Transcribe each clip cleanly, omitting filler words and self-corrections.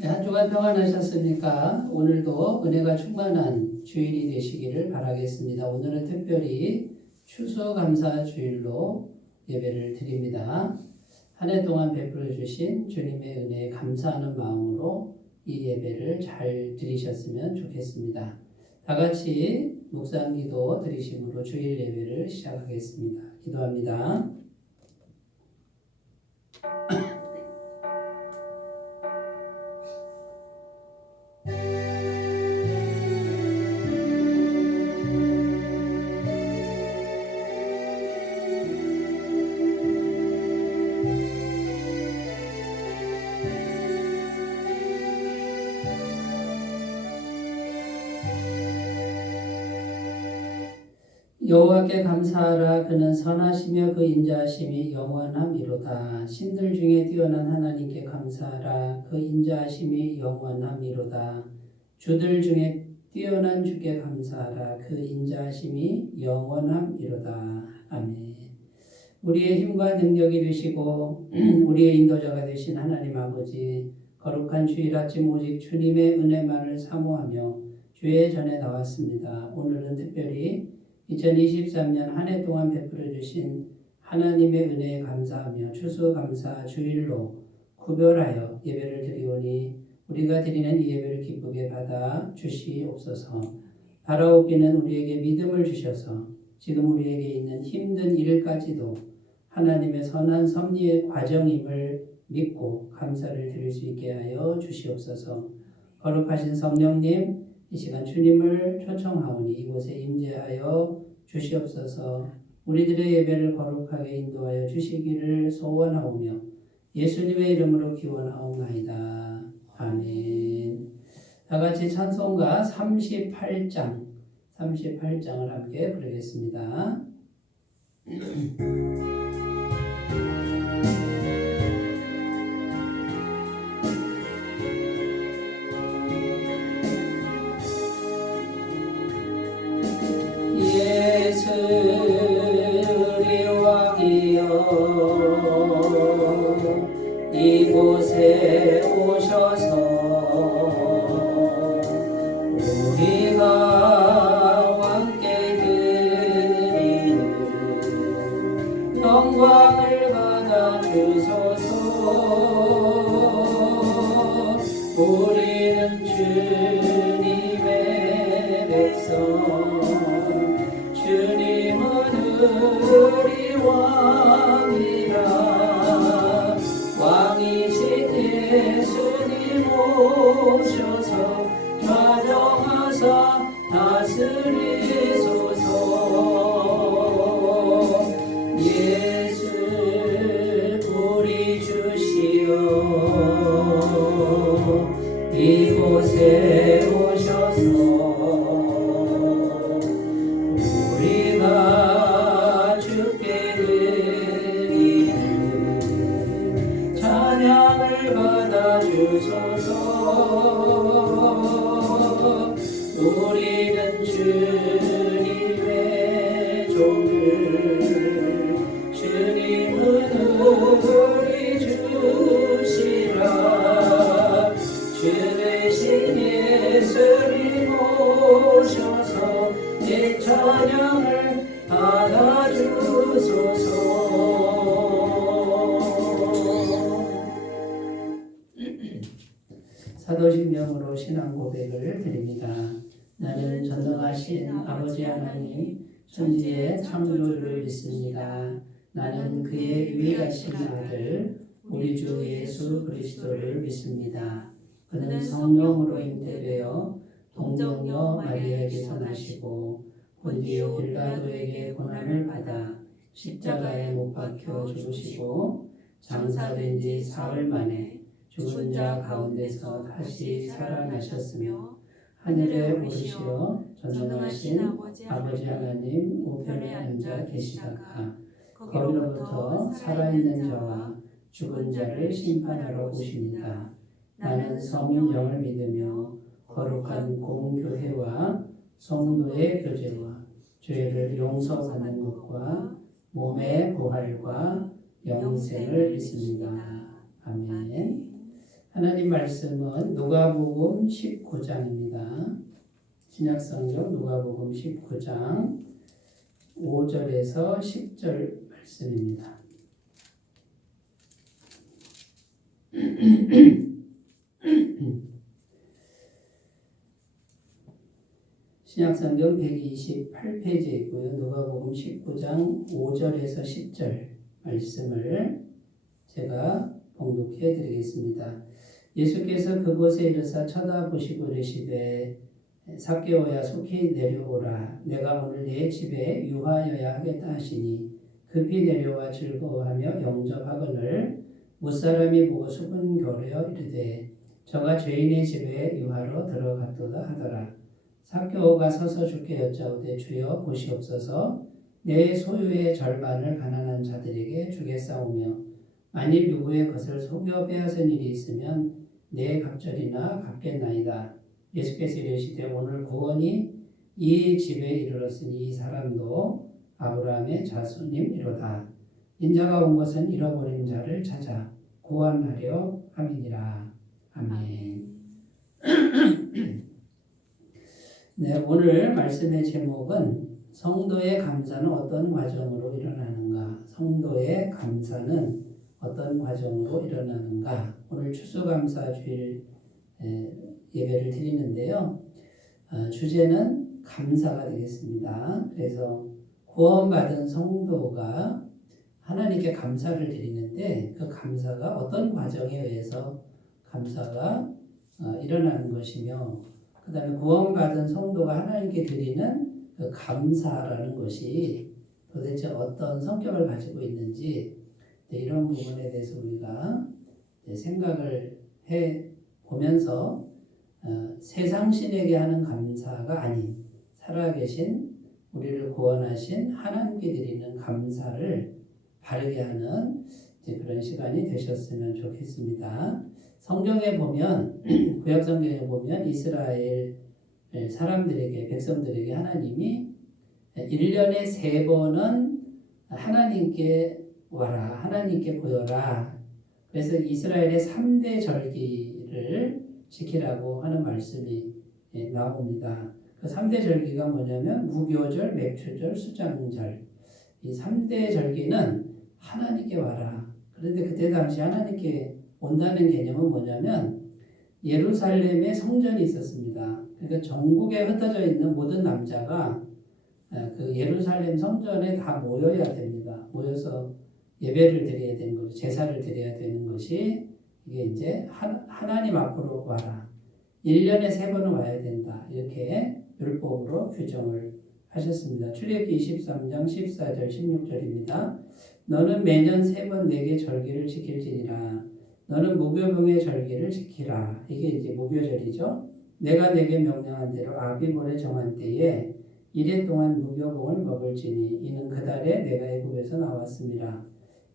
네, 한 주간 평안하셨습니까? 오늘도 은혜가 충만한 주일이 되시기를 바라겠습니다. 오늘은 특별히 추수감사 주일로 예배를 드립니다. 한 해 동안 베풀어 주신 주님의 은혜에 감사하는 마음으로 이 예배를 잘 드리셨으면 좋겠습니다. 다 같이 묵상기도 드리심으로 주일 예배를 시작하겠습니다. 기도합니다. 여호와께 감사하라. 그는 선하시며 그 인자하심이 영원함이로다. 신들 중에 뛰어난 하나님께 감사하라. 그 인자하심이 영원함이로다. 주들 중에 뛰어난 주께 감사하라. 그 인자하심이 영원함이로다. 아멘. 우리의 힘과 능력이 되시고 우리의 인도자가 되신 하나님 아버지, 거룩한 주일 아침 오직 주님의 은혜만을 사모하며 주의 전에 나왔습니다. 오늘은 특별히 2023년 한 해 동안 베풀어 주신 하나님의 은혜에 감사하며 추수감사 주일로 구별하여 예배를 드리오니 우리가 드리는 이 예배를 기쁘게 받아 주시옵소서. 바라옵기는 우리에게 믿음을 주셔서 지금 우리에게 있는 힘든 일까지도 하나님의 선한 섭리의 과정임을 믿고 감사를 드릴 수 있게 하여 주시옵소서. 거룩하신 성령님, 이 시간 주님을 초청하오니 이곳에 임재하여 주시옵소서. 우리들의 예배를 거룩하게 인도하여 주시기를 소원하오며 예수님의 이름으로 기원하옵나이다. 아멘. 다 같이 찬송가 38장을 함께 부르겠습니다. 예수 우리 왕이여 이곳에 오셔서 우리가 왕께 드리는 영광을 받아 주소서. 우리는 주님의 백성, 주님은 우리 왕이라. 왕이신 예수님 오셔서 좌정하사 다스리소서. 예수 우리 주시여 이곳에 오셔서 우리가 주께 드리는 찬양을 받아 주소서. 우리는 주님의 종들, 주님은 우리 주시라. 주 되신 예수님 오셔서 내 찬양을 받아 주소서. 사도신명으로 신앙 고백을 드립니다. 나는 전능하신 아버지 하나님 천지의 창조주를 믿습니다. 나는 그의 유일하신 아들 우리 주 예수 그리스도를 믿습니다. 그는 성령으로 잉태되어 동정녀 마리아에게서 나시고 본디오 빌라도에게 고난을 받아 십자가에 못 박혀 죽으시고 장사된 지 사흘 만에 죽은 자 가운데서 다시 살아나셨으며 하늘에 오르시어 전능하신 아버지 하나님 우편에 앉아 계시다가 거기로부터 살아있는 자와 죽은 자를 심판하러 오십니다. 나는 성령을 믿으며 거룩한 공교회와 성도의 교제와 죄를 용서받는 것과 몸의 부활과 영생을 믿습니다. 아멘. 하나님 말씀은 누가복음 19장입니다. 신약성경 누가복음 19장 5절에서 10절 말씀입니다. 신약성경 128페이지에 있고요. 누가복음 19장 5절에서 10절 말씀을 제가 봉독해 드리겠습니다. 예수께서 그곳에 이르사 쳐다보시고 이르시되 삭개오야 속히 내려오라. 내가 오늘 네 집에 유하여야 하겠다 하시니 급히 내려와 즐거워하며 영접하거늘 무사람이 보고 수군거려 이르되 저가 죄인의 집에 유하로 들어갔도다 하더라. 삭개오가 서서 주께 여짜오되 주여 보시옵소서 내 소유의 절반을 가난한 자들에게 주겠사오며 만일 누구의 것을 속여 빼앗은 일이 있으면 내 갑절이나 갚겠나이다. 예수께서 이르시되 오늘 구원이 이 집에 이르렀으니 이 사람도 아브라함의 자손임이로다. 인자가 온 것은 잃어버린 자를 찾아 구원하려 함이니라. 아멘. 네, 오늘 말씀의 제목은 성도의 감사는 어떤 과정으로 일어나는가? 성도의 감사는 어떤 과정으로 일어나는가? 오늘 추수감사주일 예배를 드리는데요. 주제는 감사가 되겠습니다. 그래서 구원받은 성도가 하나님께 감사를 드리는데 그 감사가 어떤 과정에 의해서 감사가 일어나는 것이며 그 다음에 구원받은 성도가 하나님께 드리는 그 감사라는 것이 도대체 어떤 성격을 가지고 있는지 이런 부분에 대해서 우리가 생각을 해 보면서 세상 신에게 하는 감사가 아닌 살아계신 우리를 구원하신 하나님께 드리는 감사를 바르게 하는 그런 시간이 되셨으면 좋겠습니다. 성경에 보면 구약 성경에 보면 이스라엘 사람들에게 백성들에게 하나님이 1년에 3번은 하나님께 와라, 하나님께 보여라. 그래서 이스라엘의 3대 절기를 지키라고 하는 말씀이 나옵니다. 그 3대 절기가 뭐냐면 무교절, 맥추절, 수장절. 이 3대 절기는 하나님께 와라. 그런데 그때 당시 하나님께 온다는 개념은 뭐냐면 예루살렘에 성전이 있었습니다. 그러니까 전국에 흩어져 있는 모든 남자가 그 예루살렘 성전에 다 모여야 됩니다. 모여서 예배를 드려야 되는 것이, 제사를 드려야 되는 것이 이게 이제 하나님 앞으로 와라. 1년에 3번은 와야 된다. 이렇게 율법으로 규정을 하셨습니다. 출애굽기 23장 14절 16절입니다. 너는 매년 3번 내게 절기를 지킬지니라. 너는 무교병의 절기를 지키라. 이게 이제 무교절이죠. 내가 내게 명령한 대로 아비볼에 정한 때에 1해 동안 무교봉을 먹을지니 이는 그 달에 내가 애굽에서 나왔습니다.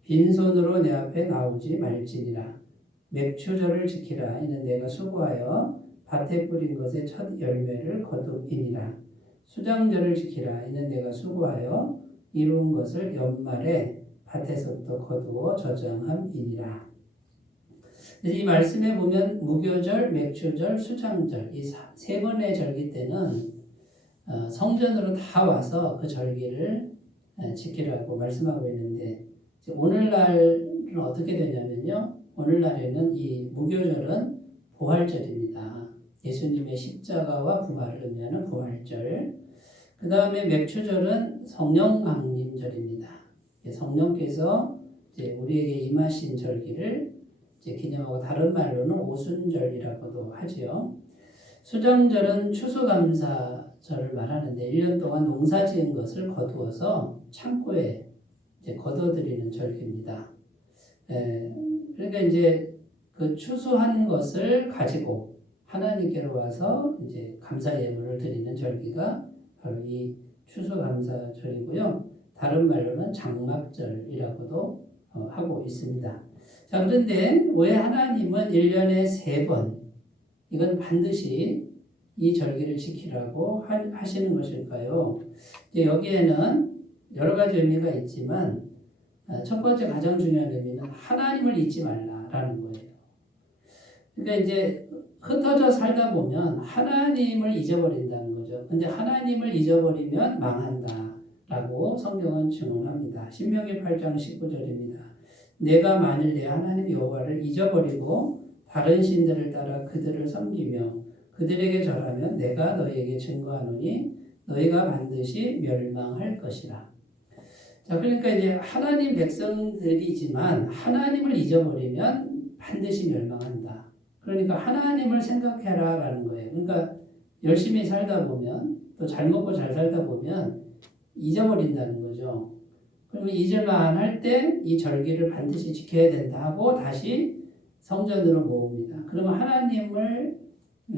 빈손으로 내 앞에 나오지 말지니라. 맥추절을 지키라. 이는 내가 수고하여 밭에 뿌린 것의 첫 열매를 거두이니라. 수장절을 지키라. 이는 내가 수고하여 이룬 것을 연말에 밭에서부터 거두어 저장함이니라. 이 말씀에 보면 무교절, 맥추절, 수장절 이 3번의 절기 때는 성전으로 다 와서 그 절기를 지키라고 말씀하고 있는데 오늘날은 어떻게 되냐면요. 오늘날에는 이 무교절은 부활절입니다. 예수님의 십자가와 부활을 의미하는 부활절. 그 다음에 맥추절은 성령 강림절입니다. 성령께서 이제 우리에게 임하신 절기를 이제 기념하고 다른 말로는 오순절이라고도 하지요. 수장절은 추수감사절을 말하는데 1년 동안 농사 지은 것을 거두어서 창고에 이제 거둬들이는 절기입니다. 그러니까 이제 그 추수한 것을 가지고 하나님께로 와서 이제 감사 예물을 드리는 절기가 바로 이 추수감사절이고요. 다른 말로는 장막절이라고도 하고 있습니다. 자, 그런데 왜 하나님은 1년에 3번 이건 반드시 이 절기를 지키라고 하시는 것일까요? 이제 여기에는 여러 가지 의미가 있지만 첫 번째 가장 중요한 의미는 하나님을 잊지 말라라는 거예요. 그러니까 이제 흩어져 살다 보면 하나님을 잊어버린다는 거죠. 근데 하나님을 잊어버리면 망한다라고 성경은 증언합니다. 신명기 8장 19절입니다. 내가 만일 내 하나님 여호와를 잊어버리고 다른 신들을 따라 그들을 섬기며 그들에게 절하면 내가 너희에게 증거하노니 너희가 반드시 멸망할 것이라. 자, 그러니까 이제 하나님 백성들이지만 하나님을 잊어버리면 반드시 멸망한다. 그러니까 하나님을 생각해라라는 거예요. 그러니까 열심히 살다 보면 또 잘 먹고 잘 살다 보면 잊어버린다는 거죠. 그러면 잊을만 할 때 이 절기를 반드시 지켜야 된다 하고 다시 성전으로 모읍니다. 그러면 하나님을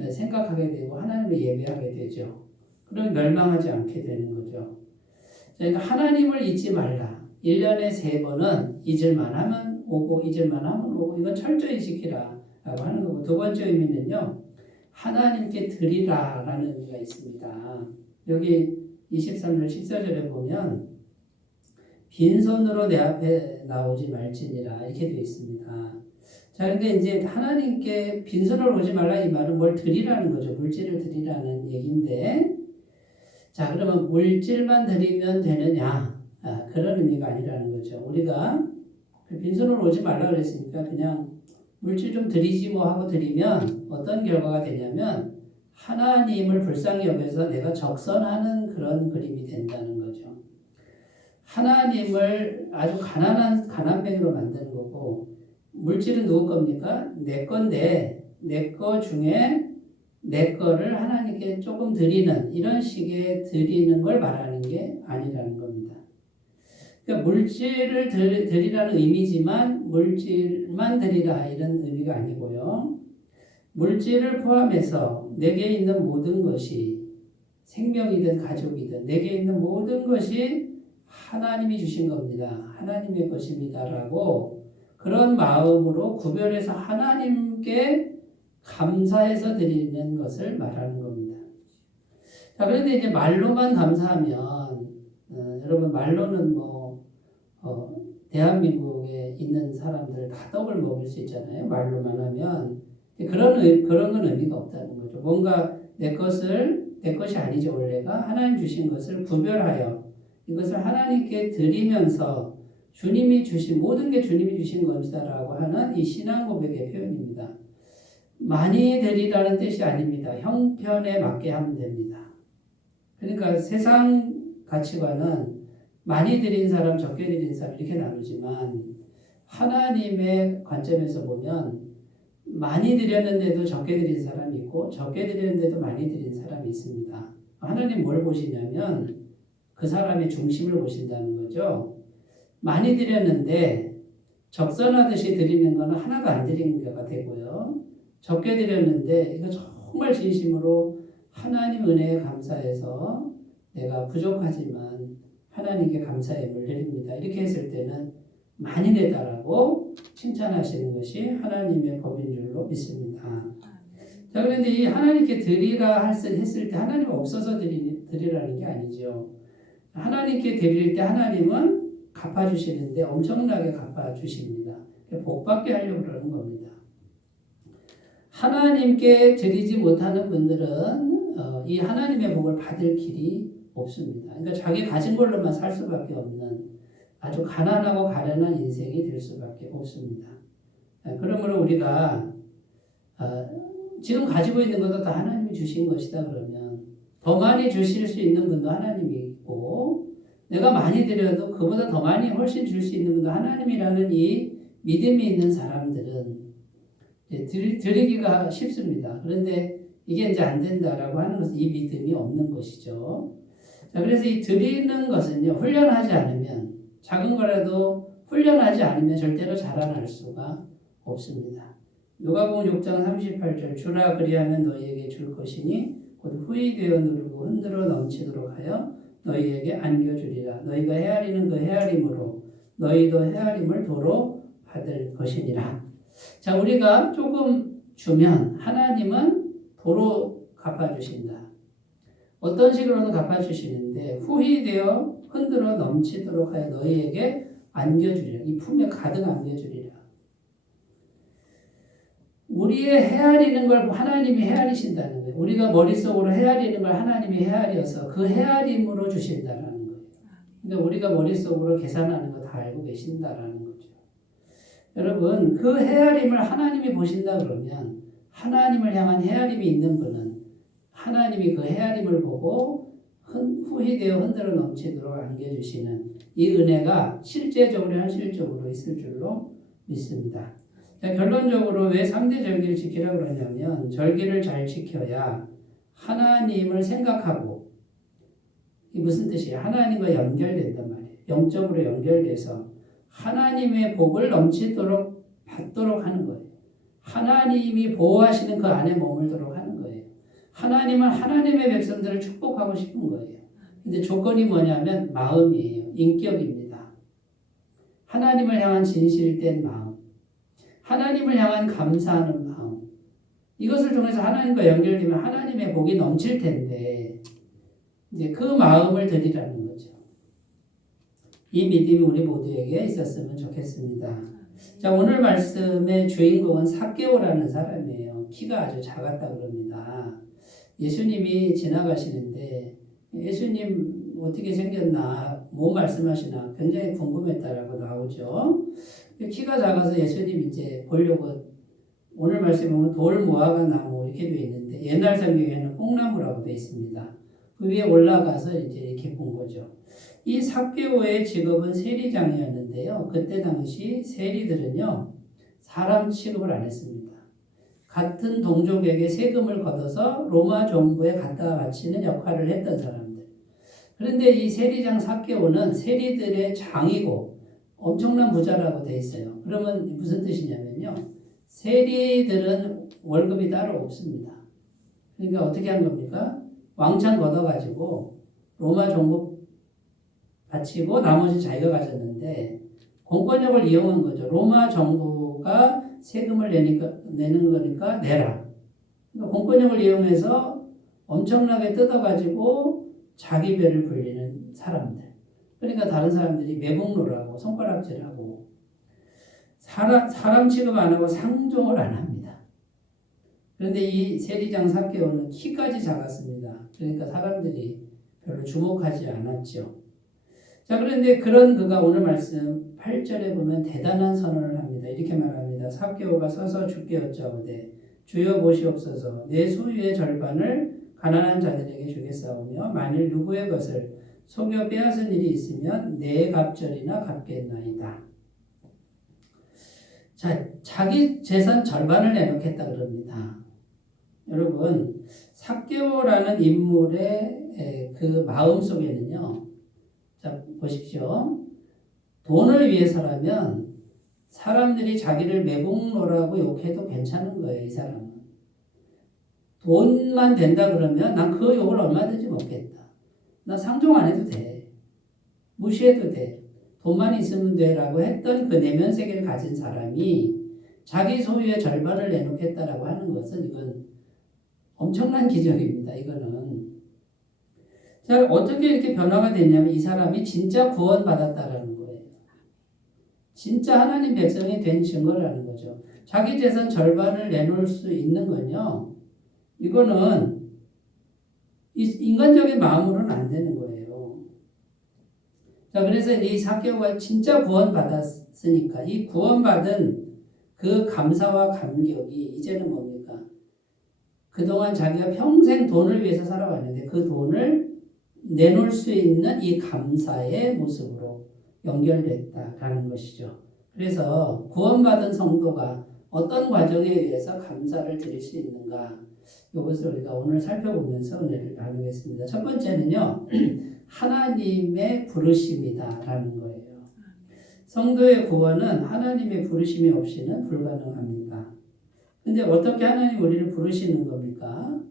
생각하게 되고 하나님을 예배하게 되죠. 그러면 멸망하지 않게 되는 거죠. 그러니까 하나님을 잊지 말라. 1년에 3번은 잊을만 하면 오고 잊을만 하면 오고 이건 철저히 지키라 라고 하는 거고, 두 번째 의미는요, 하나님께 드리라 라는 의미가 있습니다. 여기 23절 14절에 보면 빈손으로 내 앞에 나오지 말지니라 이렇게 되어 있습니다. 자, 그러니까 이제 하나님께 빈손으로 오지 말라 이 말은 뭘 드리라는 거죠. 물질을 드리라는 얘기인데, 자, 그러면 물질만 드리면 되느냐? 그런 의미가 아니라는 거죠. 우리가 빈손으로 오지 말라 그랬으니까 그냥 물질 좀 드리지 뭐 하고 드리면 어떤 결과가 되냐면 하나님을 불쌍히 여겨서 내가 적선하는 그런 그림이 된다는 거죠. 하나님을 아주 가난뱅이로 만드는 거고, 물질은 누구 겁니까? 내 건데 내 거 중에 내 거를 하나님께 조금 드리는 이런 식의 드리는 걸 말하는 게 아니라는 겁니다. 그러니까 물질을 드리라는 의미지만 물질만 드리라 이런 의미가 아니고요. 물질을 포함해서 내게 있는 모든 것이 생명이든 가족이든 내게 있는 모든 것이 하나님이 주신 겁니다. 하나님의 것입니다라고 그런 마음으로 구별해서 하나님께 감사해서 드리는 것을 말하는 겁니다. 자, 그런데 이제 말로만 감사하면 여러분 말로는 대한민국에 있는 사람들 다 떡을 먹일 수 있잖아요. 말로만 하면 그런 건 의미가 없다는 거죠. 뭔가 내 것이 아니죠. 원래가 하나님 주신 것을 구별하여 이것을 하나님께 드리면서 주님이 주신 모든 게 주님이 주신 것이다라고 하는 이 신앙 고백의 표현입니다. 많이 드리라는 뜻이 아닙니다. 형편에 맞게 하면 됩니다. 그러니까 세상 가치관은 많이 드린 사람, 적게 드린 사람 이렇게 나누지만 하나님의 관점에서 보면 많이 드렸는데도 적게 드린 사람이 있고 적게 드렸는데도 많이 드린 사람이 있습니다. 하나님 뭘 보시냐면 그 사람의 중심을 보신다는 거죠. 많이 드렸는데 적선하듯이 드리는 것은 하나도 안 드린 거가 되고요. 적게 드렸는데 이거 정말 진심으로 하나님 은혜에 감사해서 내가 부족하지만 하나님께 감사의 예물을 드립니다. 이렇게 했을 때는 많이 내다라고 칭찬하시는 것이 하나님의 법인 줄로 믿습니다. 자, 그런데 이 하나님께 드리라 했을 때 하나님 없어서 드리라는 게 아니죠. 하나님께 드릴 때 하나님은 갚아주시는데 엄청나게 갚아주십니다. 복받게 하려고 그러는 겁니다. 하나님께 드리지 못하는 분들은 이 하나님의 복을 받을 길이 없습니다. 그러니까 자기 가진 걸로만 살 수밖에 없는 아주 가난하고 가련한 인생이 될 수밖에 없습니다. 그러므로 우리가 지금 가지고 있는 것도 다 하나님이 주신 것이다 그러면 더 많이 주실 수 있는 분도 하나님이 있고 내가 많이 드려도 그보다 더 많이 훨씬 줄 수 있는 분도 하나님이라는 이 믿음이 있는 사람들은 드리기가 쉽습니다. 그런데 이게 이제 안 된다라고 하는 것은 이 믿음이 없는 것이죠. 자, 그래서 이 드리는 것은요, 훈련하지 않으면, 작은 거라도 훈련하지 않으면 절대로 자라날 수가 없습니다. 누가복음 6장 38절 주라 그리하면 너희에게 줄 것이니 곧 후히 되어 누르고 흔들어 넘치도록 하여 너희에게 안겨주리라. 너희가 헤아리는 그 헤아림으로 너희도 헤아림을 도로 받을 것이니라. 자, 우리가 조금 주면 하나님은 도로 갚아주신다. 어떤 식으로는 갚아주시는데 후히 되어 흔들어 넘치도록 하여 너희에게 안겨주리라. 이 품에 가득 안겨주리라. 우리의 헤아리는 걸 하나님이 헤아리신다는 거예요. 우리가 머릿속으로 헤아리는 걸 하나님이 헤아려서 그 헤아림으로 주신다는 거예요. 그러니까 우리가 머릿속으로 계산하는 거 다 알고 계신다라는 거죠. 여러분, 그 헤아림을 하나님이 보신다 그러면 하나님을 향한 헤아림이 있는 분은 하나님이 그 헤아림을 보고 후히 되어 흔들어 넘치도록 안겨주시는 이 은혜가 실제적으로 현실적으로 있을 줄로 믿습니다. 자, 결론적으로 왜 3대 절기를 지키라고 그러냐면 절기를 잘 지켜야 하나님을 생각하고 이게 무슨 뜻이에요? 하나님과 연결된단 말이에요. 영적으로 연결돼서 하나님의 복을 넘치도록 받도록 하는 거예요. 하나님이 보호하시는 그 안에 머물도록 하는 거예요. 하나님은 하나님의 백성들을 축복하고 싶은 거예요. 근데 조건이 뭐냐면 마음이에요. 인격입니다. 하나님을 향한 진실된 마음. 하나님을 향한 감사하는 마음. 이것을 통해서 하나님과 연결되면 하나님의 복이 넘칠 텐데 이제 그 마음을 드리라는 거죠. 이 믿음이 우리 모두에게 있었으면 좋겠습니다. 자, 오늘 말씀의 주인공은 삭개오라는 사람이에요. 키가 아주 작았다 그럽니다. 예수님이 지나가시는데 예수님 어떻게 생겼나, 뭐 말씀하시나 굉장히 궁금했다라고 나오죠. 키가 작아서 예수님 이제 보려고 오늘 말씀에 보면 돌 무화과 나무 이렇게 되어 있는데 옛날 성경에는 뽕나무라고 되어 있습니다. 그 위에 올라가서 이제 이렇게 본 거죠. 이 삭개오의 직업은 세리장이었는데요. 그때 당시 세리들은요, 사람 취급을 안 했습니다. 같은 동족에게 세금을 걷어서 로마 정부에 갖다 바치는 역할을 했던 사람들. 그런데 이 세리장 삭개오는 세리들의 장이고 엄청난 부자라고 돼 있어요. 그러면 무슨 뜻이냐면요. 세리들은 월급이 따로 없습니다. 그러니까 어떻게 한 겁니까? 왕창 걷어가지고 로마 정부 바치고 나머지 자기가 가졌는데 공권력을 이용한 거죠. 로마 정부가 세금을 내는 거니까 내라. 그러니까 공권력을 이용해서 엄청나게 뜯어가지고 자기 배를 불리는 사람들. 그러니까 다른 사람들이 매국노라고 손가락질하고 사람 취급 안 하고 상종을 안 합니다. 그런데 이 세리장 삭개오는 키까지 작았습니다. 그러니까 사람들이 별로 주목하지 않았죠. 자, 그런데 그런 그가 오늘 말씀 8절에 보면 대단한 선언을 합니다. 이렇게 말합니다. 삭개오가 서서 주께 여짜오되 주여 보시옵소서 내 소유의 절반을 가난한 자들에게 주겠사오며 만일 누구의 것을 속여 빼앗은 일이 있으면 내 갑절이나 갚겠나이다. 자, 자기 재산 절반을 내놓겠다 그럽니다. 여러분, 삭개오라는 인물의 그 마음 속에는요, 자, 보십시오. 돈을 위해서라면 사람들이 자기를 매국노라고 욕해도 괜찮은 거예요, 이 사람은. 돈만 된다 그러면 난 그 욕을 얼마든지 먹겠다. 나 상종 안 해도 돼. 무시해도 돼. 돈만 있으면 돼라고 했던 그 내면 세계를 가진 사람이 자기 소유의 절반을 내놓겠다라고 하는 것은 이건 엄청난 기적입니다. 이거는. 자, 어떻게 이렇게 변화가 됐냐면 이 사람이 진짜 구원받았다라는 거예요. 진짜 하나님 백성이 된 증거라는 거죠. 자기 재산 절반을 내놓을 수 있는 건요. 이거는 인간적인 마음으로는 안 되는 거예요. 자, 그래서 이 삭개오가 진짜 구원받았으니까 이 구원받은 그 감사와 감격이 이제는 뭡니까? 그동안 자기가 평생 돈을 위해서 살아왔는데 그 돈을 내놓을 수 있는 이 감사의 모습으로 연결됐다라는 것이죠. 그래서 구원받은 성도가 어떤 과정에 의해서 감사를 드릴 수 있는가, 이것을 우리가 오늘 살펴보면서 은혜를 나누겠습니다. 첫 번째는요, 하나님의 부르심이다라는 거예요. 성도의 구원은 하나님의 부르심이 없이는 불가능합니다. 근데 어떻게 하나님 우리를 부르시는 겁니까?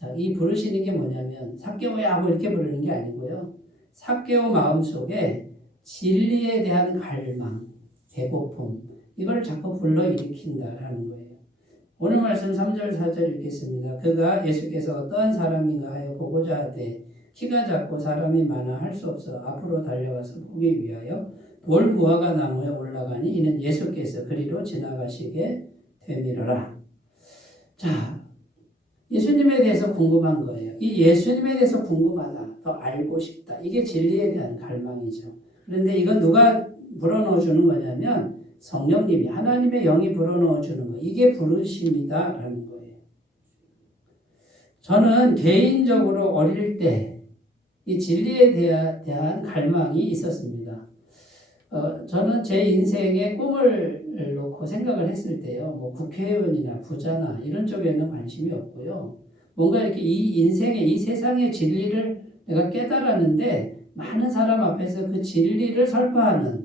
자, 이 부르시는 게 뭐냐면 삭개오야 뭐 이렇게 부르는 게 아니고요. 삭개오 마음속에 진리에 대한 갈망, 배고픔, 이걸 자꾸 불러일으킨다라는 거예요. 오늘 말씀 3절 4절 읽겠습니다. 그가 예수께서 어떠한 사람인가 하여 보고자 하되 키가 작고 사람이 많아 할 수 없어 앞으로 달려가서 보기 위하여 돌 무화과 나무에 올라가니 이는 예수께서 그리로 지나가시게 되밀어라. 자, 예수님에 대해서 궁금한 거예요. 이 예수님에 대해서 궁금하다. 더 알고 싶다. 이게 진리에 대한 갈망이죠. 그런데 이건 누가 불어넣어 주는 거냐면 성령님이 하나님의 영이 불어넣어 주는 거. 이게 부르심이다라는 거예요. 저는 개인적으로 어릴 때 이 진리에 대한 갈망이 있었습니다. 저는 제 인생에 꿈을 놓고 생각을 했을 때요, 뭐 국회의원이나 부자나 이런 쪽에는 관심이 없고요. 뭔가 이렇게 이 인생의 이 세상의 진리를 내가 깨달았는데 많은 사람 앞에서 그 진리를 설파하는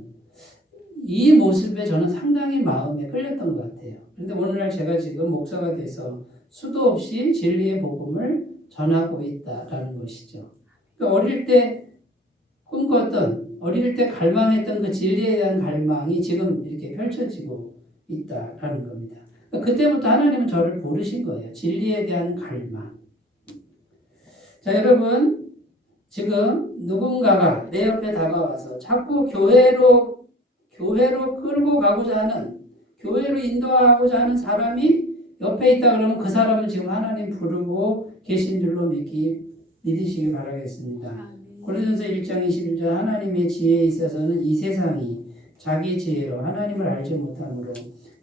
이 모습에 저는 상당히 마음에 끌렸던 것 같아요. 그런데 오늘날 제가 지금 목사가 돼서 수도 없이 진리의 복음을 전하고 있다라는 것이죠. 그러니까 어릴 때 꿈꿨던, 어릴 때 갈망했던 그 진리에 대한 갈망이 지금 이렇게 펼쳐지고 있다라는 겁니다. 그러니까 그때부터 하나님은 저를 부르신 거예요. 진리에 대한 갈망. 자, 여러분, 지금 누군가가 내 옆에 다가와서 자꾸 교회로 끌고 가고자 하는, 교회로 인도하고자 하는 사람이 옆에 있다 그러면 그 사람은 지금 하나님 부르고 계신 줄로 믿으시기 바라겠습니다. 고린도서 1장 21절 하나님의 지혜에 있어서는 이 세상이 자기 지혜로 하나님을 알지 못하므로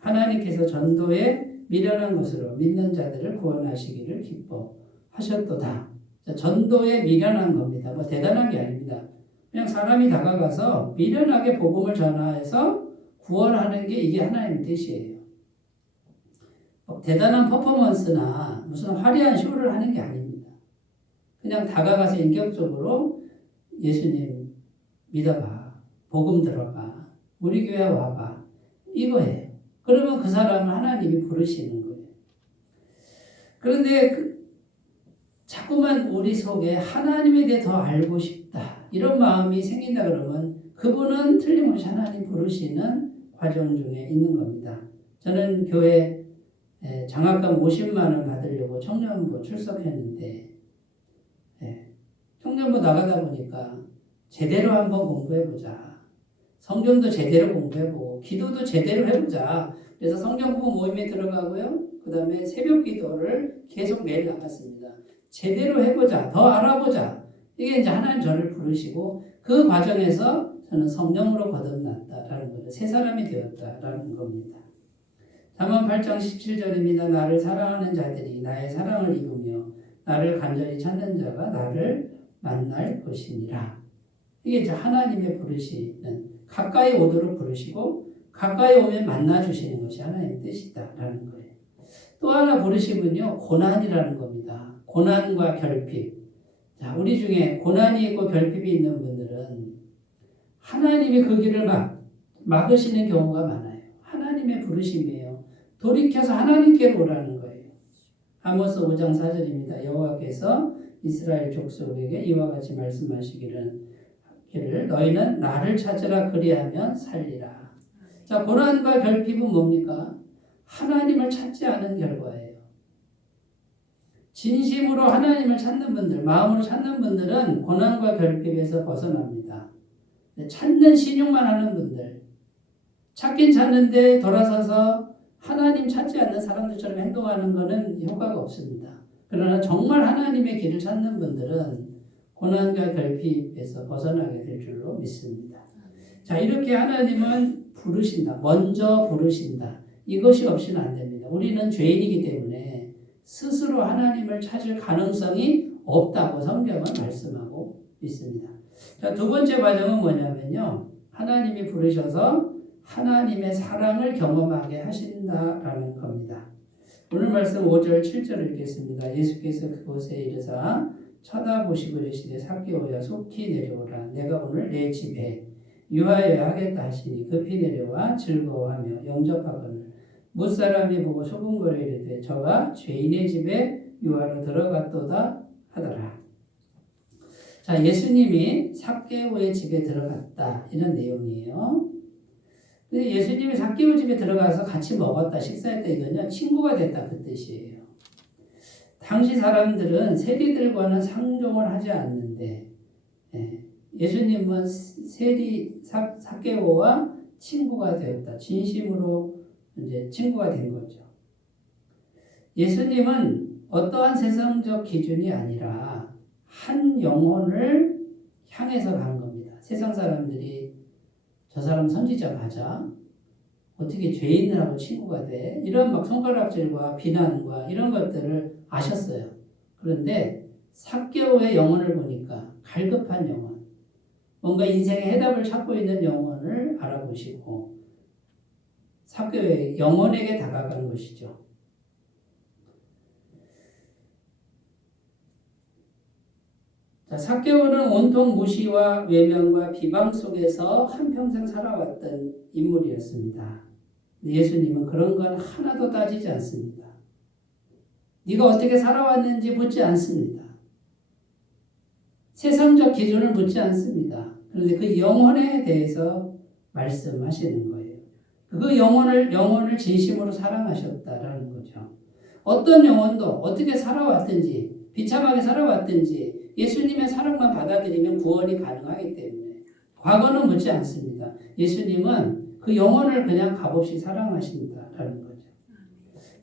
하나님께서 전도에 미련한 것으로 믿는 자들을 구원하시기를 기뻐하셨도다. 전도에 미련한 겁니다. 뭐 대단한 게 아닙니다. 그냥 사람이 다가가서 미련하게 복음을 전하여서 구원하는 게 이게 하나님의 뜻이에요. 대단한 퍼포먼스나 무슨 화려한 쇼를 하는 게 아닙니다. 그냥 다가가서 인격적으로 예수님 믿어봐. 복음 들어봐. 우리 교회 와봐. 이거예요. 그러면 그 사람은 하나님이 부르시는 거예요. 그런데 자꾸만 우리 속에 하나님에 대해 더 알고 싶다. 이런 마음이 생긴다 그러면 그분은 틀림없이 하나님 부르시는 과정 중에 있는 겁니다. 저는 교회 장학금 50만 원 받으려고 청년부 출석했는데 청년부 나가다 보니까 제대로 한번 공부해보자. 성경도 제대로 공부해보고 기도도 제대로 해보자. 그래서 성경 공부 모임에 들어가고요. 그 다음에 새벽 기도를 계속 매일 나갔습니다. 제대로 해보자. 더 알아보자. 이게 이제 하나님 저를 부르시고 그 과정에서 저는 성령으로 거듭났다라는 거죠. 새 사람이 되었다라는 겁니다. 잠언 8장 17절입니다. 나를 사랑하는 자들이 나의 사랑을 입으며 나를 간절히 찾는 자가 나를 만날 것이니라. 이게 이제 하나님의 부르시는 가까이 오도록 부르시고 가까이 오면 만나주시는 것이 하나님의 뜻이다라는 거예요. 또 하나 부르심은요. 고난이라는 겁니다. 고난과 결핍. 자, 우리 중에 고난이 있고 결핍이 있는 분들은 하나님이 그 길을 막으시는 경우가 많아요. 하나님의 부르심이에요. 돌이켜서 하나님께로 오라는 거예요. 아모스 5장 4절입니다. 여호와께서 이스라엘 족속에게 이와 같이 말씀하시기를 너희는 나를 찾으라 그리하면 살리라. 자, 고난과 결핍은 뭡니까? 하나님을 찾지 않은 결과예요. 진심으로 하나님을 찾는 분들, 마음으로 찾는 분들은 고난과 결핍에서 벗어납니다. 찾는 신용만 하는 분들, 찾긴 찾는데 돌아서서 하나님 찾지 않는 사람들처럼 행동하는 것은 효과가 없습니다. 그러나 정말 하나님의 길을 찾는 분들은 고난과 결핍에서 벗어나게 될 줄로 믿습니다. 자, 이렇게 하나님은 부르신다. 먼저 부르신다. 이것이 없이는 안 됩니다. 우리는 죄인이기 때문에 스스로 하나님을 찾을 가능성이 없다고 성경은 말씀하고 있습니다. 자, 두 번째 과정은 뭐냐면요. 하나님이 부르셔서 하나님의 사랑을 경험하게 하신다라는 겁니다. 오늘 말씀 5절 7절 읽겠습니다. 예수께서 그곳에 이르사 쳐다보시고 이르시되 삭개오야 속히 내려오라. 내가 오늘 내 집에 유하여야 하겠다 하시니 급히 내려와 즐거워하며 영접하거늘 무사람이 보고 소금거려 이르되 저가 죄인의 집에 유하로 들어갔도다 하더라. 자, 예수님이 삭개오의 집에 들어갔다 이런 내용이에요. 근데 예수님이 삭개오 집에 들어가서 같이 먹었다 식사했다 이거는 친구가 됐다 그 뜻이에요. 당시 사람들은 세리들과는 상종을 하지 않는데 예수님은 삭개오와 친구가 되었다. 진심으로 이제 친구가 된 거죠. 예수님은 어떠한 세상적 기준이 아니라 한 영혼을 향해서 가는 겁니다. 세상 사람들이 저 사람 선지자 맞아? 어떻게 죄인들하고 친구가 돼? 이런 막 손가락질과 비난과 이런 것들을 아셨어요. 그런데 삭개오의 영혼을 보니까 갈급한 영혼, 뭔가 인생의 해답을 찾고 있는 영혼을 알아보시고 삭개오의 영혼에게 다가간 것이죠. 자, 삭개오는 온통 무시와 외면과 비방 속에서 한평생 살아왔던 인물이었습니다. 예수님은 그런 건 하나도 따지지 않습니다. 네가 어떻게 살아왔는지 묻지 않습니다. 세상적 기준을 묻지 않습니다. 그런데 그 영혼에 대해서 말씀하시는 거예요. 그 영혼을 진심으로 사랑하셨다라는 거죠. 어떤 영혼도 어떻게 살아왔든지 비참하게 살아왔든지 예수님의 사랑만 받아들이면 구원이 가능하기 때문에 과거는 묻지 않습니다. 예수님은 그 영혼을 그냥 값없이 사랑하신다라는 거죠.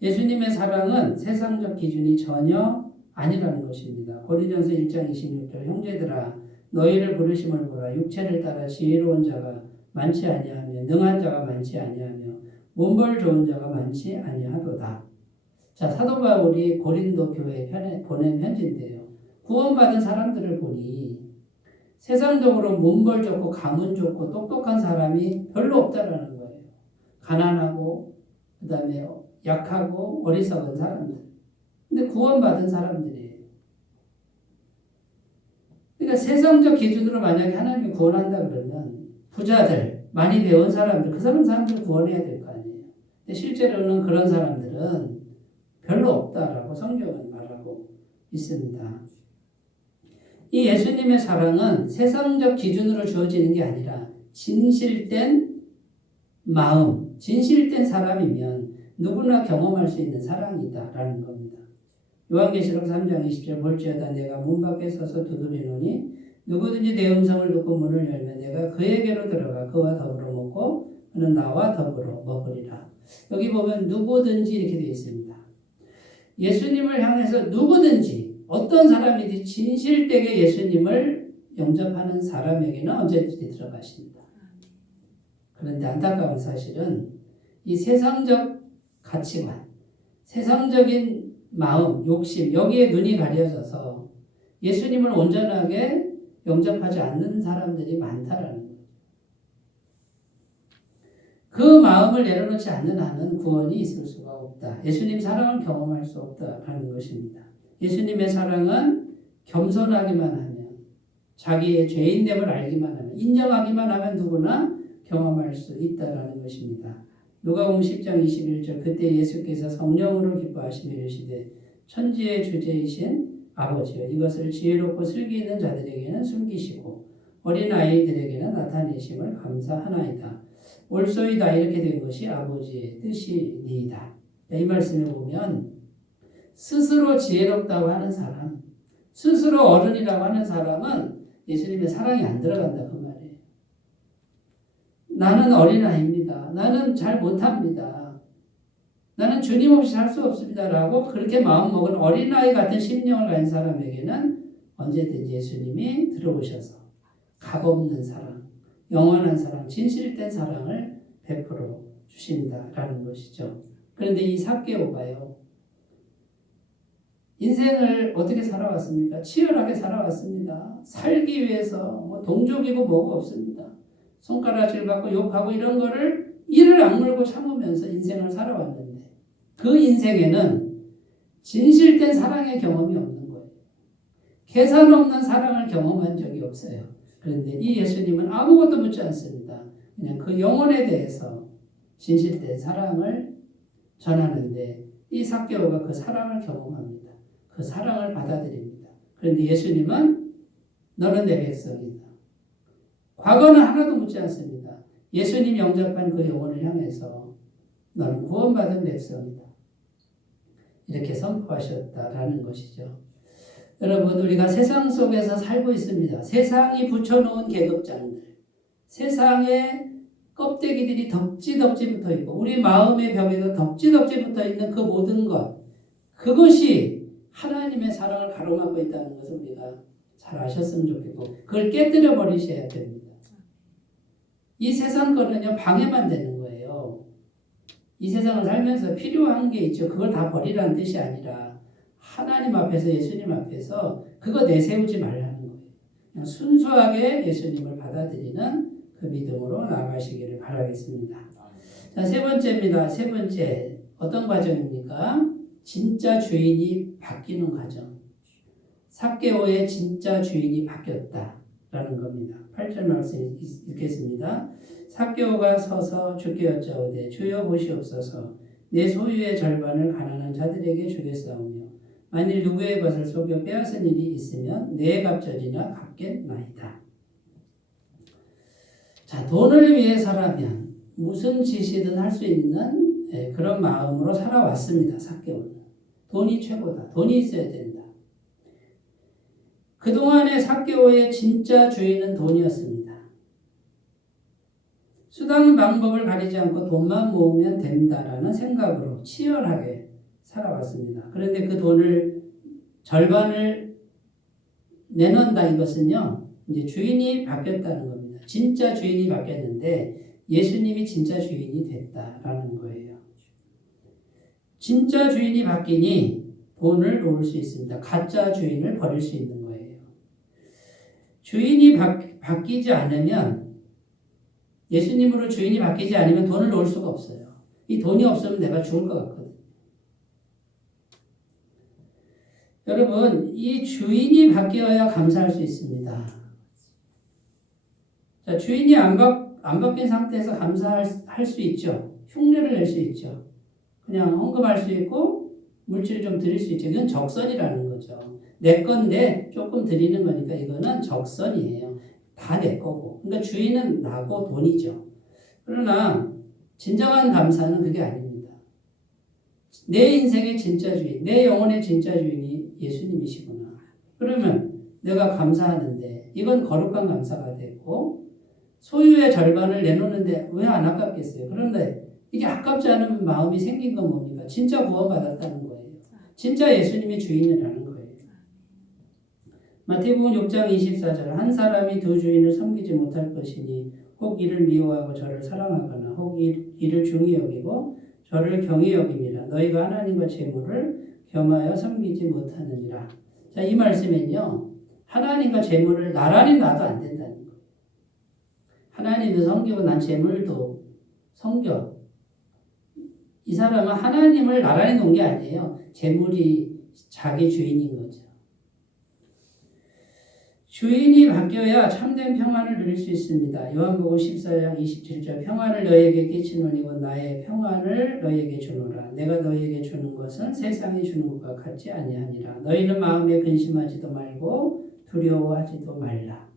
예수님의 사랑은 세상적 기준이 전혀 아니라는 것입니다. 고린도전서 1장 26절 형제들아 너희를 부르심을 보라 육체를 따라 지혜로운 자가 많지 아니하며 능한 자가 많지 아니하며 문벌 좋은 자가 많지 아니하도다. 자, 사도 바울이 고린도 교회에 보낸 편지인데요. 구원받은 사람들을 보니 세상적으로 문벌 좋고 가문 좋고 똑똑한 사람이 별로 없다라는 거예요. 가난하고 그다음에 약하고 어리석은 사람들. 근데 구원받은 사람들이에요. 그러니까 세상적 기준으로 만약에 하나님이 구원한다 그러면 부자들, 많이 배운 사람들, 그 사람들 구원해야 될 거 아니에요. 근데 실제로는 그런 사람들은 별로 없다라고 성경은 말하고 있습니다. 이 예수님의 사랑은 세상적 기준으로 주어지는 게 아니라 진실된 마음, 진실된 사람이면 누구나 경험할 수 있는 사랑이다라는 겁니다. 요한계시록 3장 20절 볼지어다 내가 문 밖에 서서 두드리노니 누구든지 내 음성을 듣고 문을 열면 내가 그에게로 들어가 그와 더불어 먹고 그는 나와 더불어 먹으리라. 여기 보면 누구든지 이렇게 되어 있습니다. 예수님을 향해서 누구든지 어떤 사람이든 진실되게 예수님을 영접하는 사람에게는 언제든지 들어가십니다. 그런데 안타까운 사실은 이 세상적 가치관, 세상적인 마음, 욕심 여기에 눈이 가려져서 예수님을 온전하게 영접하지 않는 사람들이 많다라는 거예요. 그 마음을 내려놓지 않는 한은 구원이 있을 수가 없다. 예수님 사랑을 경험할 수 없다라는 것입니다. 예수님의 사랑은 겸손하기만 하면 자기의 죄인됨을 알기만 하면 인정하기만 하면 누구나 경험할 수 있다라는 것입니다. 누가복음 10장 21절 그때 예수께서 성령으로 기뻐하시며 이르시되 천지의 주제이신 아버지여 이것을 지혜롭고 슬기 있는 자들에게는 숨기시고 어린아이들에게는 나타내심을 감사하나이다. 올소이다 이렇게 된 것이 아버지의 뜻이니이다. 이 말씀에 보면 스스로 지혜롭다고 하는 사람, 스스로 어른이라고 하는 사람은 예수님의 사랑이 안 들어간다 그 말이에요. 나는 어린아이입니다. 나는 잘 못합니다. 나는 주님 없이 살 수 없습니다. 라고 그렇게 마음먹은 어린아이 같은 심령을 가진 사람에게는 언제든지 예수님이 들어오셔서 값없는 사랑, 영원한 사랑, 진실된 사랑을 베풀어 주신다라는 것이죠. 그런데 이 삭개오가요. 인생을 어떻게 살아왔습니까? 치열하게 살아왔습니다. 살기 위해서 뭐 동족이고 뭐가 없습니다. 손가락질 받고 욕하고 이런 거를 이를 악물고 참으면서 인생을 살아왔는데 그 인생에는 진실된 사랑의 경험이 없는 거예요. 계산 없는 사랑을 경험한 적이 없어요. 그런데 이 예수님은 아무것도 묻지 않습니다. 그냥 그 영혼에 대해서 진실된 사랑을 전하는데 이 삭개오가 그 사랑을 경험합니다. 그 사랑을 받아들입니다. 그런데 예수님은 너는 내 백성이다. 과거는 하나도 묻지 않습니다. 예수님 영접한 그 영혼을 향해서 너는 구원받은 백성이다. 이렇게 선포하셨다라는 것이죠. 여러분 우리가 세상 속에서 살고 있습니다. 세상이 붙여놓은 계급장들, 세상의 껍데기들이 덕지덕지 붙어있고 우리 마음의 벽에도 덕지덕지 붙어있는 그 모든 것 그것이 하나님의 사랑을 가로막고 있다는 것을 우리가 잘 아셨으면 좋겠고 그걸 깨뜨려 버리셔야 됩니다. 이 세상 거는요 방해만 되는 거예요. 이 세상을 살면서 필요한 게 있죠. 그걸 다 버리라는 뜻이 아니라 하나님 앞에서 예수님 앞에서 그거 내세우지 말라는 거예요. 그냥 순수하게 예수님을 받아들이는 그 믿음으로 나아가시기를 바라겠습니다. 자, 세 번째입니다. 세 번째 어떤 과정입니까? 진짜 주인이 바뀌는 과정. 삭개오의 진짜 주인이 바뀌었다라는 겁니다. 8절 말씀 읽겠습니다. 삭개오가 서서 주께 여짜오되 주여 보시옵소서 내 소유의 절반을 가난한 자들에게 주겠사오며 만일 누구의 것을 속여 빼앗은 일이 있으면 내 갑절이나 갚겠나이다. 자, 돈을 위해서라면 무슨 짓이든 할 수 있는 그런 마음으로 살아왔습니다. 삭개오는. 돈이 최고다. 돈이 있어야 된다. 그동안의 삭개오의 진짜 주인은 돈이었습니다. 수단 방법을 가리지 않고 돈만 모으면 된다라는 생각으로 치열하게 살아왔습니다. 그런데 그 돈을 절반을 내놓는다 이것은요. 이제 주인이 바뀌었다는 겁니다. 진짜 주인이 바뀌었는데 예수님이 진짜 주인이 됐다라는 거예요. 진짜 주인이 바뀌니 돈을 놓을 수 있습니다. 가짜 주인을 버릴 수 있는 거예요. 주인이 바뀌지 않으면 예수님으로 주인이 바뀌지 않으면 돈을 놓을 수가 없어요. 이 돈이 없으면 내가 죽을 것 같거든요. 여러분, 이 주인이 바뀌어야 감사할 수 있습니다. 자, 주인이 안 바뀐 상태에서 감사할 수 있죠. 흉내를 낼 수 있죠. 그냥 헌금할 수 있고 물질 좀 드릴 수 있죠. 이건 적선이라는 거죠. 내 건데 조금 드리는 거니까 이거는 적선이에요. 다 내 거고. 그러니까 주인은 나고 돈이죠. 그러나 진정한 감사는 그게 아닙니다. 내 인생의 진짜 주인, 내 영혼의 진짜 주인이 예수님이시구나. 그러면 내가 감사하는데 이건 거룩한 감사가 되고 소유의 절반을 내놓는데 왜 안 아깝겠어요? 그런데 이게 아깝지 않은 마음이 생긴 건 뭡니까? 진짜 구원받았다는 거예요. 진짜 예수님이 주인이라는 거예요. 마태복음 6장 24절 한 사람이 두 주인을 섬기지 못할 것이니 혹 이를 미워하고 저를 사랑하거나 혹 이를 중히 여기고 저를 경히 여김이라 너희가 하나님과 재물을 겸하여 섬기지 못하느니라. 자, 이 말씀은요. 하나님과 재물을 나란히 놔도 안 된다는 거예요. 하나님도 섬기고 난 재물도 섬겨. 이 사람은 하나님을 나란히 놓은 게 아니에요. 재물이 자기 주인인 거죠. 주인이 바뀌어야 참된 평안을 누릴 수 있습니다. 요한복음 14장 27절 평안을 너희에게 끼치노니 곧 나의 평안을 너희에게 주노라. 내가 너희에게 주는 것은 세상이 주는 것과 같지 아니하니라. 너희는 마음에 근심하지도 말고 두려워하지도 말라.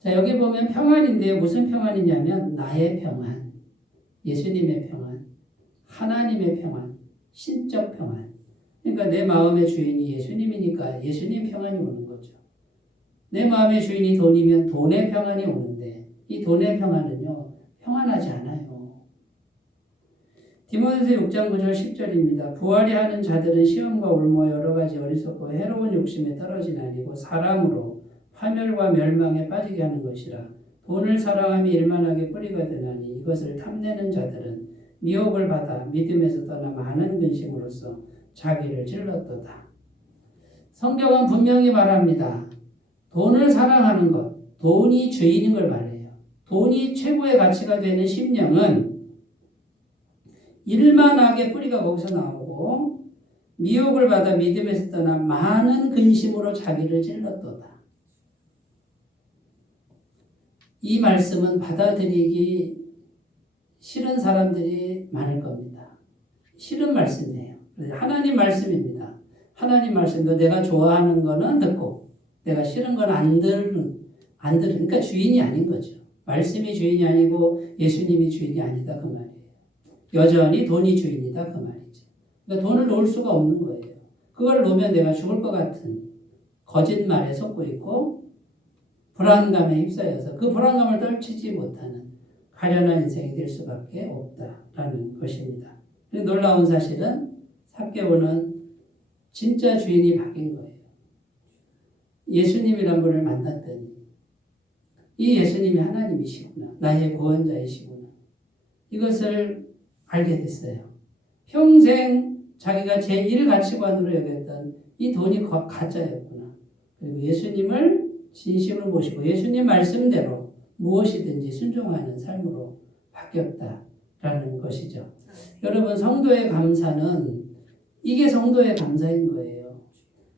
자, 여기 보면 평안인데요. 무슨 평안이냐면 나의 평안, 예수님의 평안, 하나님의 평안, 신적 평안. 그러니까 내 마음의 주인이 예수님이니까 예수님 평안이 오는 거죠. 내 마음의 주인이 돈이면 돈의 평안이 오는데 이 돈의 평안은요. 평안하지 않아요. 디모데서 6장 9절 10절입니다. 부활이 하는 자들은 시험과 올무와 여러 가지 어리석고 해로운 욕심에 떨어진 아니고 사람으로 파멸과 멸망에 빠지게 하는 것이라. 돈을 사랑함이 일만하게 뿌리가 되나니 이것을 탐내는 자들은 미혹을 받아 믿음에서 떠나 많은 근심으로써 자기를 찔렀도다. 성경은 분명히 말합니다. 돈을 사랑하는 것, 돈이 주인인 걸 말해요. 돈이 최고의 가치가 되는 심령은 일만하게 뿌리가 거기서 나오고 미혹을 받아 믿음에서 떠나 많은 근심으로 자기를 찔렀도다. 이 말씀은 받아들이기 싫은 사람들이 많을 겁니다. 싫은 말씀이에요. 하나님 말씀입니다. 하나님 말씀도 내가 좋아하는 거는 듣고 내가 싫은 건 안 그러니까 주인이 아닌 거죠. 말씀이 주인이 아니고 예수님이 주인이 아니다 그 말이에요. 여전히 돈이 주인이다 그 말이죠. 그러니까 돈을 놓을 수가 없는 거예요. 그걸 놓으면 내가 죽을 것 같은 거짓말에 속고 있고 불안감에 휩싸여서 그 불안감을 떨치지 못하는 가련한 인생이 될 수밖에 없다라는 것입니다. 놀라운 사실은 삭개오는 진짜 주인이 바뀐 거예요. 예수님이란 분을 만났더니 이 예수님이 하나님이시구나. 나의 구원자이시구나. 이것을 알게 됐어요. 평생 자기가 제1 가치관으로 여겼던 이 돈이 가짜였구나. 그리고 예수님을 진심으로 모시고 예수님 말씀대로 무엇이든지 순종하는 삶으로 바뀌었다라는 것이죠. 여러분, 성도의 감사는 이게 성도의 감사인 거예요.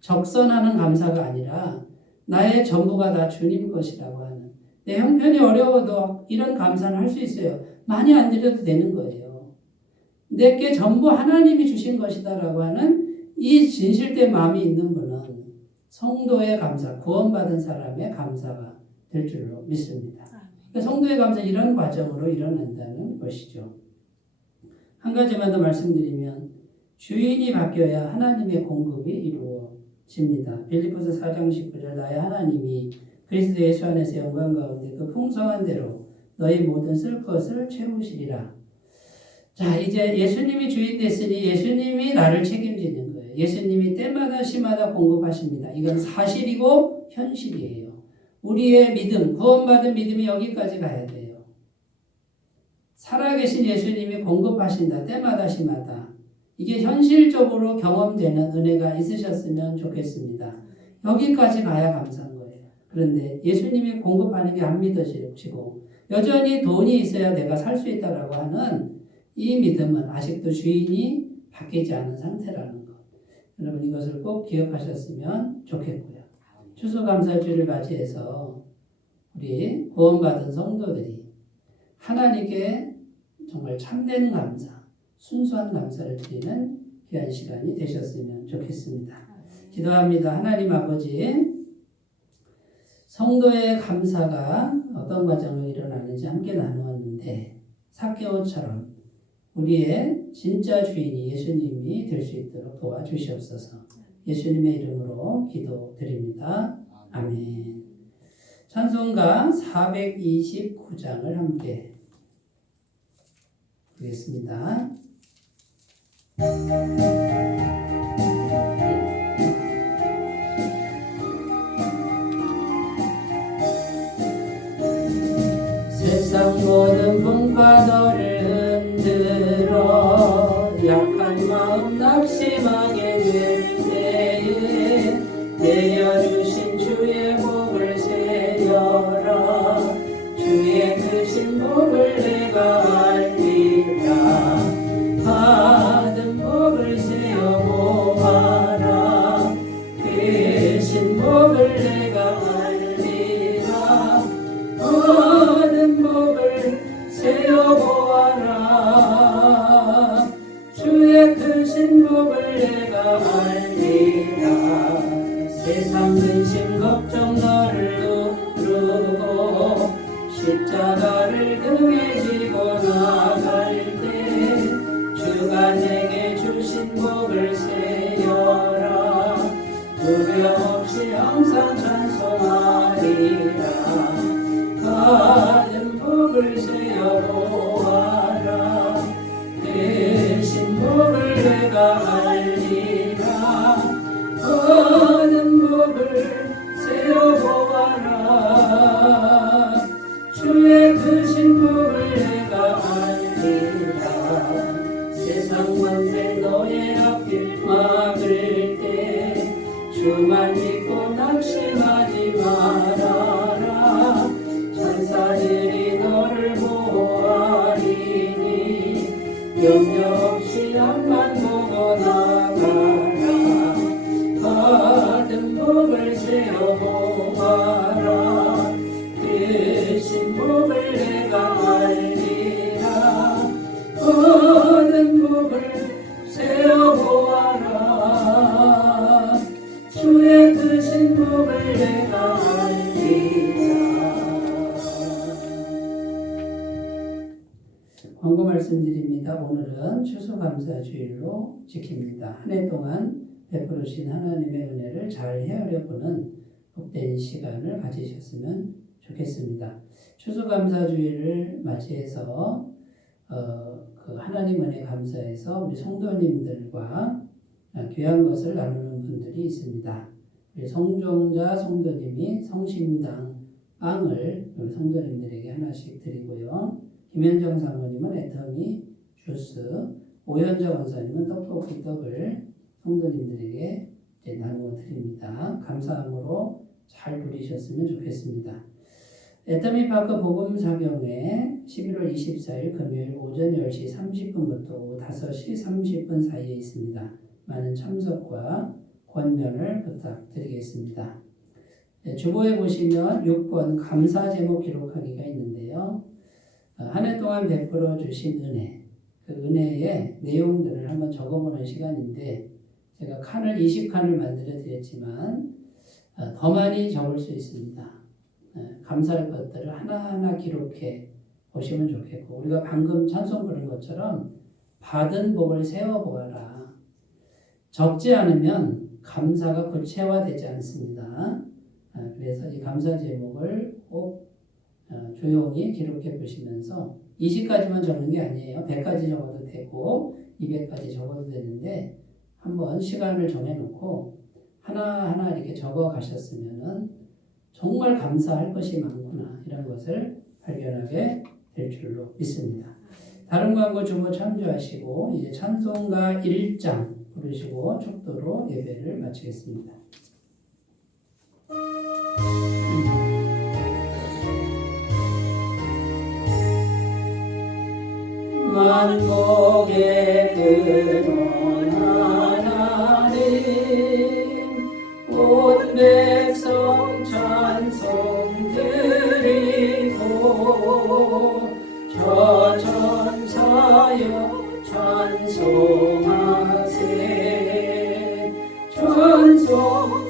적선하는 감사가 아니라 나의 전부가 다 주님 것이라고 하는, 내 형편이 어려워도 이런 감사는 할 수 있어요. 많이 안 드려도 되는 거예요. 내게 전부 하나님이 주신 것이다라고 하는 이 진실된 마음이 있는 분은 성도의 감사, 구원받은 사람의 감사가 될 줄로 믿습니다. 그러니까 성도의 감사 이런 과정으로 일어난다는 것이죠. 한 가지만 더 말씀드리면 주인이 바뀌어야 하나님의 공급이 이루어집니다. 빌립보서 4장 19절 나의 하나님이 그리스도 예수 안에서 영광 가운데 그 풍성한 대로 너희 모든 쓸 것을 채우시리라. 자, 이제 예수님이 주인 됐으니 예수님이 나를 책임지는 거예요. 예수님이 때마다 시마다 공급하십니다. 이건 사실이고 현실이에요. 우리의 믿음, 구원받은 믿음이 여기까지 가야 돼요. 살아계신 예수님이 공급하신다. 때마다 시마다. 이게 현실적으로 경험되는 은혜가 있으셨으면 좋겠습니다. 여기까지 가야 감사한 거예요. 그런데 예수님이 공급하는 게 안 믿어지고 여전히 돈이 있어야 내가 살 수 있다라고 하는 이 믿음은 아직도 주인이 바뀌지 않은 상태라는 것. 여러분, 이것을 꼭 기억하셨으면 좋겠고요. 추수감사주를 맞이해서 우리 구원받은 성도들이 하나님께 정말 참된 감사, 순수한 감사를 드리는 귀한 시간이 되셨으면 좋겠습니다. 기도합니다. 하나님 아버지, 성도의 감사가 어떤 과정으로 일어나는지 함께 나누었는데 삭개오처럼 우리의 진짜 주인이 예수님이 될 수 있도록 도와주시옵소서. 예수님의 이름으로 기도드립니다. 아멘. 찬송가 429장을 함께 보겠습니다. 세상 모든 풍파 너를 흔들어 약한 마음 낙심하게 될 때에 내려주신 주의 복을 세려라. 주의 크신 복을 내가 알리라. 받은 복을 세어 보아라. 크신 복을 내가 알리라. 받은 복을 세어 보아라. 주의 크신 복을 내가 알리라. 세상 근심 걱정 너를 누르고 십자가를 등에 지고 나갈 때 주가 내게 주신 복을 세여라. 두려움 없이 항상 찬송하리라. 받은 복을 세어 보아라. 크신 복을 내가 알리라. 받은 복을 세어 보아라. 주의 크신 복을 내가 알리라. 세상 만세 너의 앞길 막을 때 주만 믿고 낙심하지 말아라. 천사들이 너를 보호하리니 염려 없이 앞만 보고 나가라. 받은 복을 세어 보아라. 크신 복을 내가 알리라. 받은 복을 세어 보아라. 주의 크신 복을 내가 알리라. 광고 말씀드립니다. 오늘은 추수감사주일로 지킵니다. 한 해 동안 베풀으신 하나님의 은혜를 잘 헤아려 보는 복된 시간을 가지셨으면 좋겠습니다. 추수감사주일을 맞이해서 그 하나님 은혜 감사해서 우리 성도님들과 귀한 것을 나누는 분들이 있습니다. 우리 성종자 성도님이 성심당 빵을 우리 성도님들에게 하나씩 드리고요. 김현정 사모님은 애터미 주스, 오현정 원사님은 떡볶이 떡을 성도님들에게 나누어 드립니다. 감사함으로 잘 누리셨으면 좋겠습니다. 애터미파크 복음사경회 11월 24일 금요일 오전 10시 30분부터 오후 5시 30분 사이에 있습니다. 많은 참석과 권면을 부탁드리겠습니다. 주보에 보시면 6번 감사 제목 기록하기가 있는데요. 한 해 동안 베풀어 주신 은혜, 그 은혜의 내용들을 한번 적어보는 시간인데 제가 칸을 20칸을 만들어 드렸지만 더 많이 적을 수 있습니다. 감사할 것들을 하나하나 기록해 보시면 좋겠고, 우리가 방금 찬송 부른 것처럼 받은 복을 세워보아라. 적지 않으면 감사가 구체화되지 않습니다. 그래서 이 감사 제목을 꼭 조용히 기록해 보시면서 20가지만 적는 게 아니에요. 100가지 적어도 되고 200가지 적어도 되는데 한번 시간을 정해놓고 하나하나 이렇게 적어 가셨으면은 정말 감사할 것이 많구나 이런 것을 발견하게 될 줄로 믿습니다. 다른 광고 주보 참조하시고 이제 찬송가 1장 부르시고 축도로 예배를 마치겠습니다. 만복의 근원 하나님 온 백성 찬송 드리고 저 천사여 찬송하세 찬송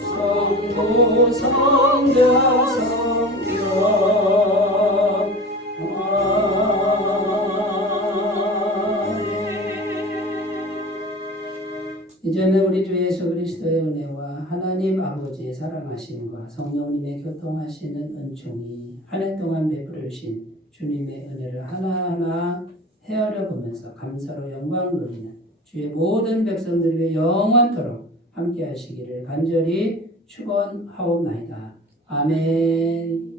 성부 성자 성령 이제는 우리 주 예수 그리스도의 은혜와 하나님 아버지의 사랑하심과 성령님의 교통하시는 은총이 한 해 동안 베풀으신 주님의 은혜를 하나하나 헤아려 보면서 감사로 영광 돌리는 주의 모든 백성들 위해 영원토록 함께 하시기를 간절히 축원하옵나이다. 아멘.